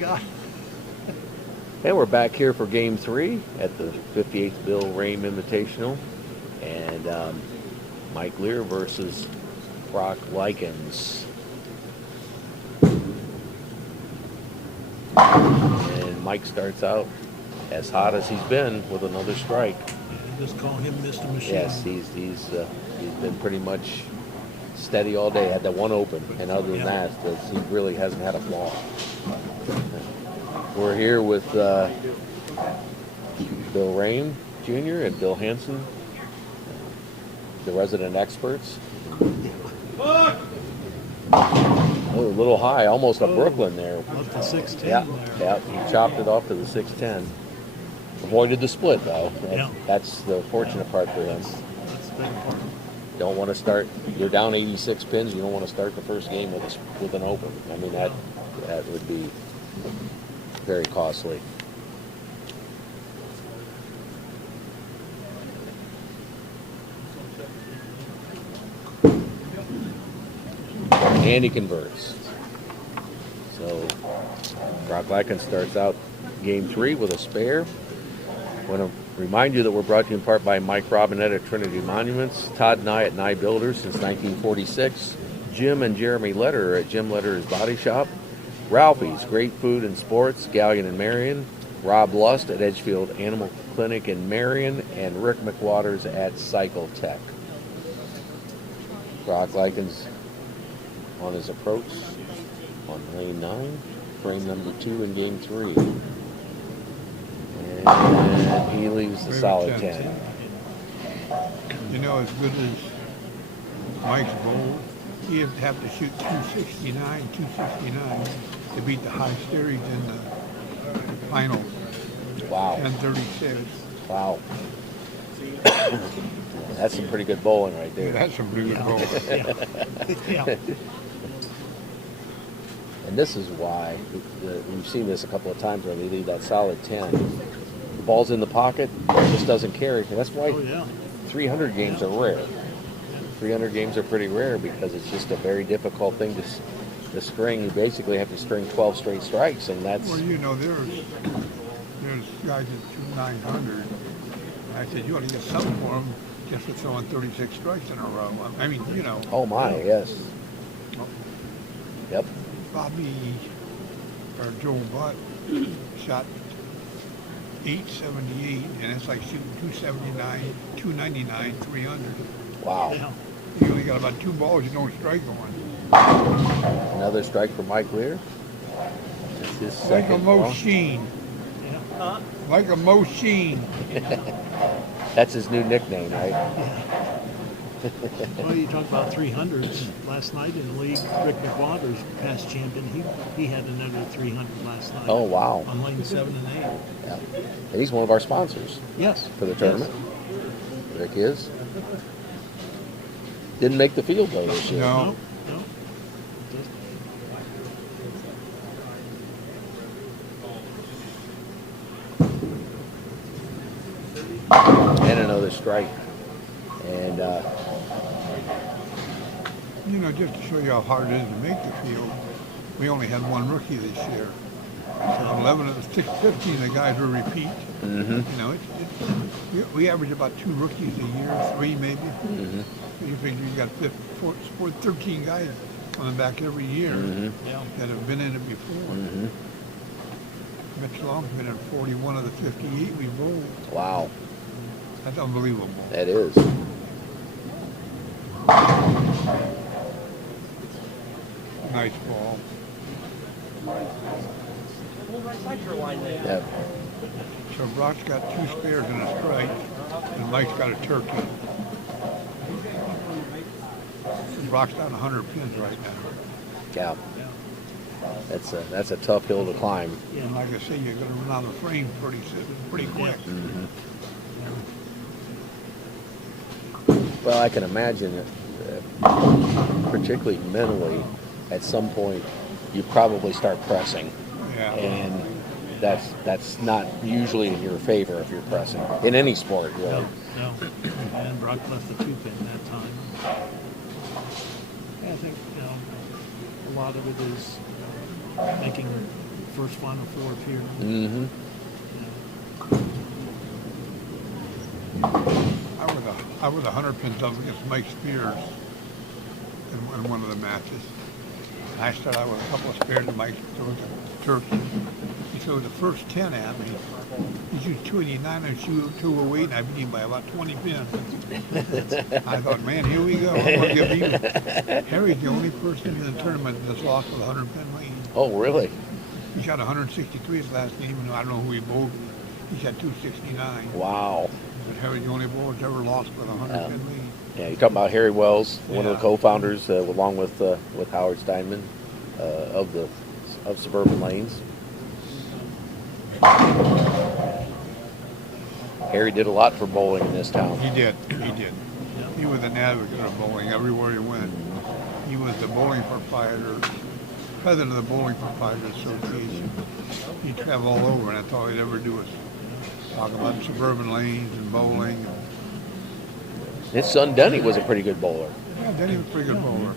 God. And we're back here for Game 3 at the 58th Bill Rahm Invitational. And Mike Lear versus Brock Lykens. And Mike starts out as hot as he's been with another strike. Just call him Mr. Machine. Yes, he's been pretty much steady all day. Had that one open, and other than that, he really hasn't had a flaw. We're here with Bill Rahm Jr. and Bill Hansen, the resident experts. Oh, a little high, almost a Brooklyn there. Up to 610 Yeah, there. yeah, he chopped it off to the 610. Avoided the split, though. That's the fortunate part for him. That's the better part. Don't want to start. You're down 86 pins. You don't want to start the first game with an open. I mean, that would be very costly. And he converts. So Brock Lykens starts out Game 3 with a spare. I want to remind you that we're brought to you in part by Mike Robinette at Trinity Monuments, Todd Nye at Nye Builders since 1946, Jim and Jeremy Lederer at Jim Lederer's Body Shop, Ralphie's Great Food and Sports, Gallion and Marion, Rob Lust at Edgefield Animal Clinic in Marion, and Rick McWaters at Cycle Tech. Brock Lykens on his approach on lane 9, frame number 2 in Game 3. And he leaves the solid 10. You know, as good as Mike's bowl, he'd have to shoot 269 to beat the high series in the final. Wow. 1036. Wow. That's some pretty good bowling right there. That's some pretty good bowling. Yeah. And this is why we've seen this a couple of times where they leave that solid 10. The ball's in the pocket, it just doesn't carry. And that's why 300 games are rare. 300 games are pretty rare because it's just a very difficult thing to string. You basically have to string 12 straight strikes, and that's... Well, you know, there's guys that shoot 900. I said, you ought to get something for them just for throwing 36 strikes in a row. I mean, you know. Oh, my, yes. Yep. Bobby, or Joe Butt, shot 878, and it's like shooting 279, 299, 300. Wow. Yeah. You only got about 2 balls, you don't strike on. Another strike for Mike Lear. That's his Like a second ball. machine. Yeah. Like a machine. That's his new nickname, right? Well, you talk about 300s. Last night in the league, Rick McWaters, past champion, he had another 300 last night. Oh, wow. On lane 7 and 8. Yeah. And he's one of our sponsors Yes. for the tournament. Rick is. Didn't make the field, though, this year. No. No. And another strike. And You know, just to show you how hard it is to make the field, we only had one rookie this year. So 11 of the 15 of the guys were repeat. mm-hmm. You know, we average about 2 rookies a year, 3 maybe. Mm-hmm. You figure you got 13 guys coming back every year Mm-hmm. that have been in it before. Mm-hmm. Mitch Long's been in 41 of the 58 we bowled. Wow, That's unbelievable. that is. Nice ball. Yeah. So Brock's got 2 spares and a strike, and Mike's got a turkey. Brock's down 100 pins right now. Yeah. That's a tough hill to climb. And like I say, you're going to run out of frame pretty quick. Mm-hmm. Well, I can imagine that, particularly mentally, at some point, you probably start pressing. Yeah. And that's not usually in your favor if you're pressing in any sport, really. No. And Brock left the 2-pin that time. I think, a lot of it is making first Final Four appearance. Mm-hmm. I was 100 pins up against Mike Spears in one of the matches. And I started out with a couple of spares and Mike threw a turkey. He threw the first 10 at me. He shoots 289 and shoot 2 were waiting. I beat him by about 20 pins. I thought, man, here we go. I'm going to get beat. Harry's the only person in the tournament that's lost with a 100 pin lead. Oh, really? He shot 163 his last game, and I don't know who he bowled. He shot 269. Wow. But Harry's the only bowler that's ever lost with a 100 pin lead. Yeah, you're talking about Harry Wells, one of the Yeah. co-founders, along with Howard Steinman, of Suburban Lanes. Harry did a lot for bowling in this town. He did. He was an advocate of bowling everywhere he went. He was the bowling proprietor, president of the Bowling Proprietors Association. He traveled all over, and that's all he'd ever do was talk about suburban lanes and bowling. His son Denny was a pretty good bowler. Yeah, Denny was a pretty good bowler.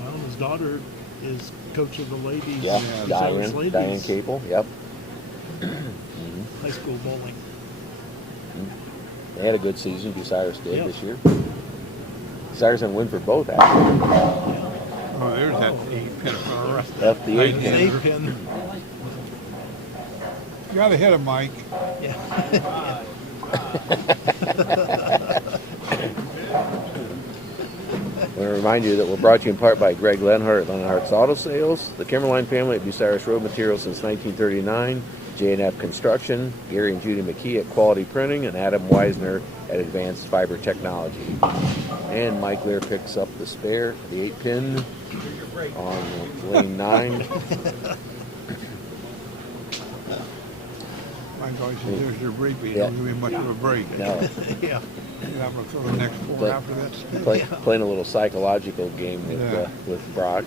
Well, his daughter is coach of the ladies. Yeah, Cyrus ladies Diane Capel, yep. high school bowling. They had a good season, Cyrus did Yep. this year. Cyrus and Winford both actually. Oh, there's that 8 pin for the rest. Left the 8 An pin. 8-pin. You got to hit him, Mike. Yeah. I want to remind you that we're brought to you in part by Greg Lenhart at Lenhart's Auto Sales, the Kimmerline family at Bucyrus Road Materials since 1939, J&F Construction, Gary and Judy McKee at Quality Printing, and Adam Weisner at Advanced Fiber Technology. And Mike Lear picks up the spare, the 8-pin on lane 9. Mike always says, there's your break, but you Yeah. don't give me much of a break. No, Yeah. I'm going to throw the next 4 But- after that. playing a little psychological game Yeah. with Brock.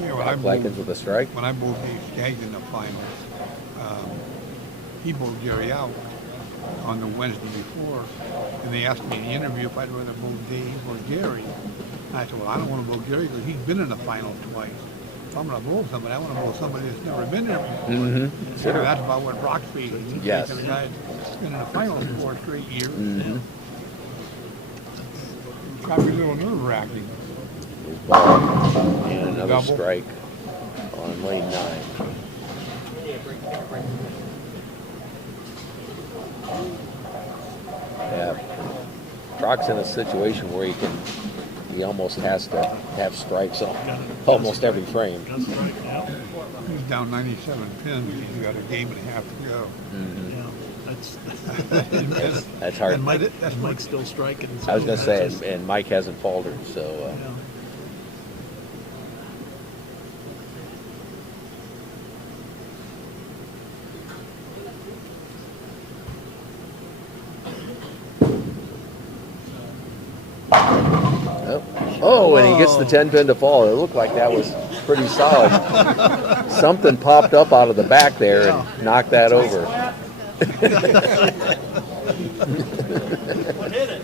Yeah, when I Lykens bowled, with a strike. when I bowled Dave Skaggs in the finals, he bowled Gary out on the Wednesday before, and they asked me in the interview if I'd rather bowl Dave or Gary. And I said, well, I don't want to bowl Gary because he's been in the finals twice. If I'm going to bowl somebody, I want to bowl somebody that's never been there before. Mm-hmm. So that's about what Brock's feeling. He's Yes. taking a guy that's been in the finals 4 straight years. Mm-hmm. It's got to be a little nerve-wracking. Ball and another Double. strike on lane 9. Yeah, Brock's in a situation where he almost has to have strikes on almost every frame. That's right. Yeah. He's down 97 pins. He's got a game and a half to go. Mm-hmm. Yeah. That's That's hard. and Mike, That's Mike's still striking. I was going to say, That's just- and Mike hasn't faltered, so yeah. and he gets the 10-pin to fall. It looked like that was pretty solid. Something popped up out of the back there and knocked that over. What hit it?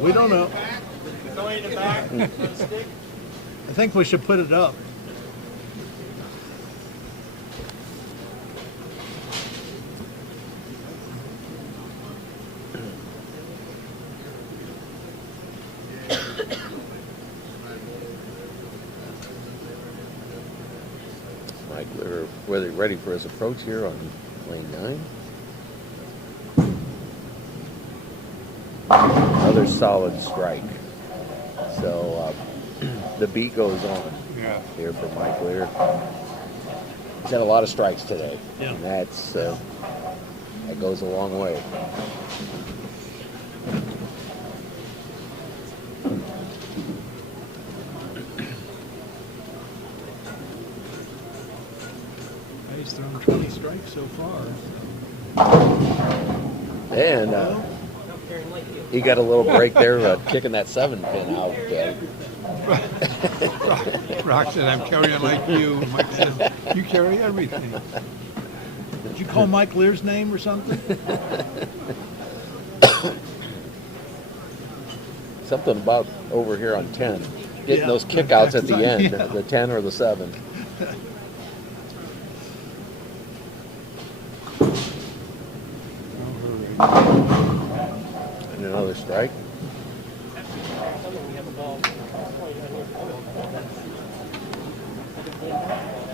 We don't know. Going in the back, stick. I think we should put it up. Mike, we're ready for his approach here on lane 9. Another solid strike. So the beat goes on Yeah. here for Mike Lear. He's had a lot of strikes today. Yeah. And that goes a long way. He's thrown 20 strikes so far. And he got a little break there kicking that 7-pin out. Brock said, I'm carrying like you. Mike said, you carry everything. Did you call Mike Lear's name or something? Something about over here on 10. Getting Yeah. those kickouts at the end, Yeah. the 10 or the 7. And another strike.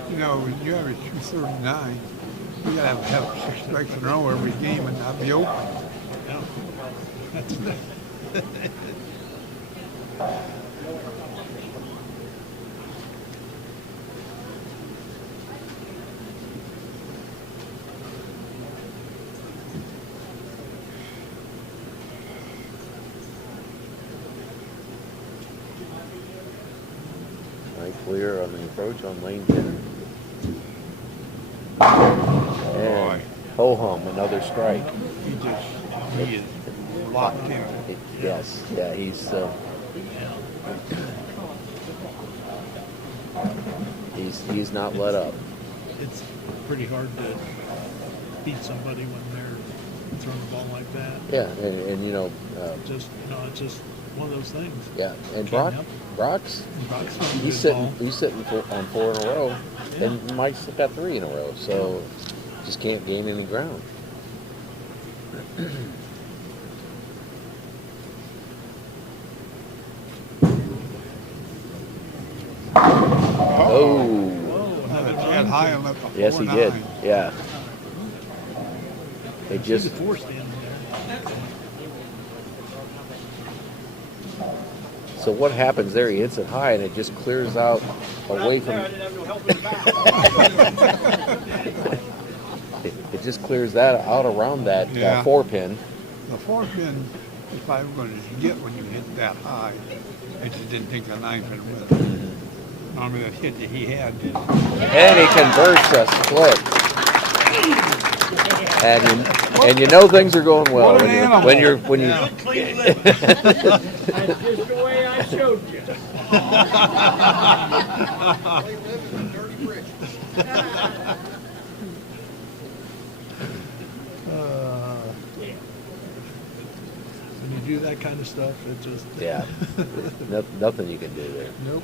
You know, when you average 239, you gotta have 6 strikes in a row every game and not be open. Yeah. That's Right clear on the approach on lane 10. And ho-hum, another strike. He is locked in. Yes, yeah, he's not let up. it's pretty hard to beat somebody when they're throwing the ball like that. Yeah, and you know, Just it's just one of those things. yeah, and Can't help Brock's Brock's throwing he's good ball. sitting on 4 in a row, and Mike's got 3 in a row, so just can't gain any ground. Oh, Whoa, have it Had on. high and left a 4-9. yes, he did. Yeah, it See the just force standing there. so what happens there? He hits it high, and it just clears out away from. I didn't have no help in the back. It just clears that out around that Yeah. 4-pin. The 4-pin is probably going to get when you hit that high. I just didn't think the 9-pin was. Normally that hit that he had. And he converts a split. And you know things are going well What an animal. when you Good clean lift. That's just the way I showed you. When you do that kind of stuff, it just yeah, nothing you can do there. Nope.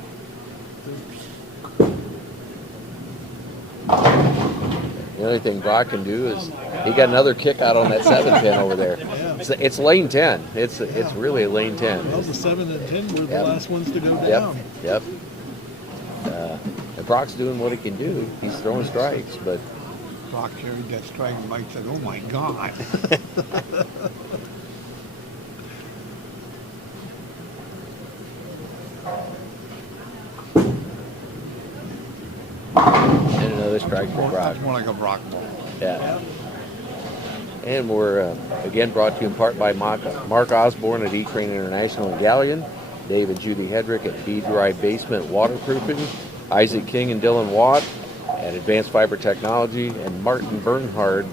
The only thing Brock can do is he got another kick out on that 7-pin over there. Yeah. It's lane 10. It's really a lane 10. Well, the 7 and 10 were the Yep. last ones to go Yep, down. yep. And Brock's doing what he can do. He's throwing strikes, but Brock carried that strike and Mike said, oh my God. and another strike for Brock. That's more like a Brock ball. Yeah. And we're again brought to you in part by Mark Osborne at E-Train International in Galleon, Dave and Judy Hedrick at B-Dry Basement Waterproofing, Isaac King and Dylan Watt at Advanced Fiber Technology, and Martin Bernhard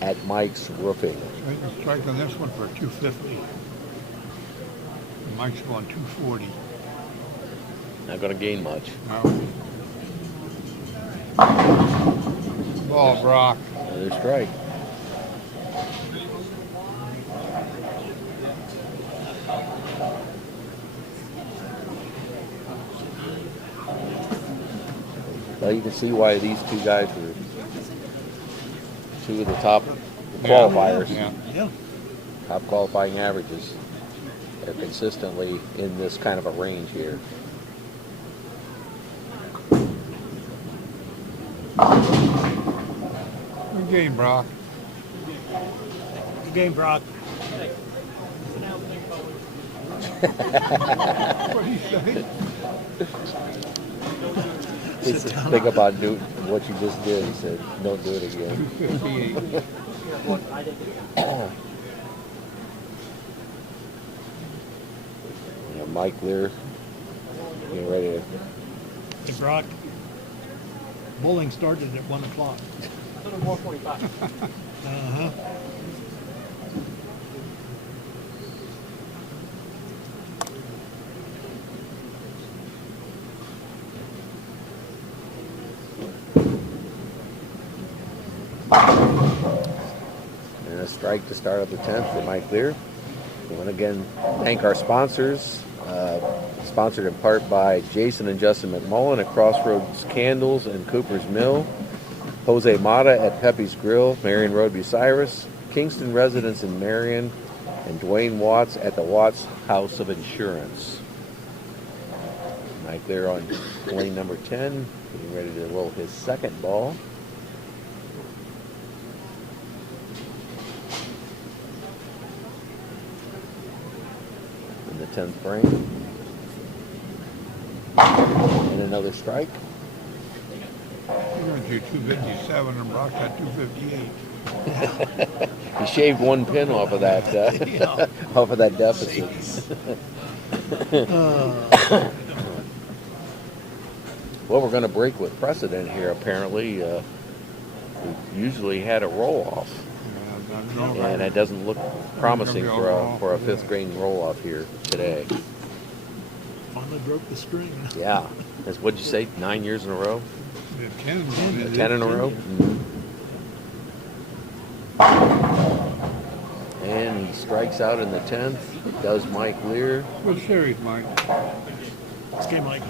at Mike's Roofing. Strike on this one for 250. And Mike's going 240. Not going to gain much. No. Ball, Brock. Another strike. Well, you can see why these two guys were two of the top qualifiers, Yeah. Yeah. top qualifying averages. They're consistently in this kind of a range here. Good game, Brock. Good game, Brock. What do you say? Think about what you just did. He said, don't do it again. 258. Mike Lear getting ready to. Hey, Brock. Bowling started at 1 o'clock. 145. Uh-huh. strike to start up the 10th for Mike Lear. We want to again thank our sponsors, sponsored in part by Jason and Justin McMullen at Crossroads Candles and Cooper's Mill, Jose Mata at Pepe's Grill, Marion Road, Bucyrus, Kingston Residence in Marion, and Dwayne Watts at the Watts House of Insurance. Mike Lear on lane number 10, getting ready to roll his second ball. In the 10th frame. And another strike. You're going to do 257 and Brock got 258. He shaved one pin off of that off of that deficit. Well, we're going to break with precedent here. Apparently, we usually had a roll off, and it doesn't look promising for a fifth grade roll off here today. Finally broke the string. Yeah, that's what'd you say? 9 years in a row? 10 10 in a row. And he strikes out in the 10th. Does Mike Lear? Good series, Mike. It's game Mike.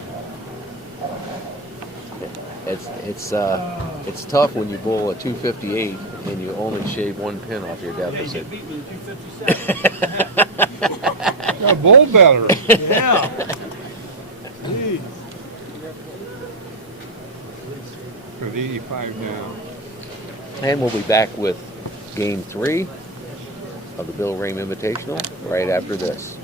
It's tough when you bowl a 258 and you only shave one pin off your deficit. Got a bowl better. Yeah. Jeez. With 85 now. And we'll be back with Game 3 of the Bill Rahm Invitational right after this.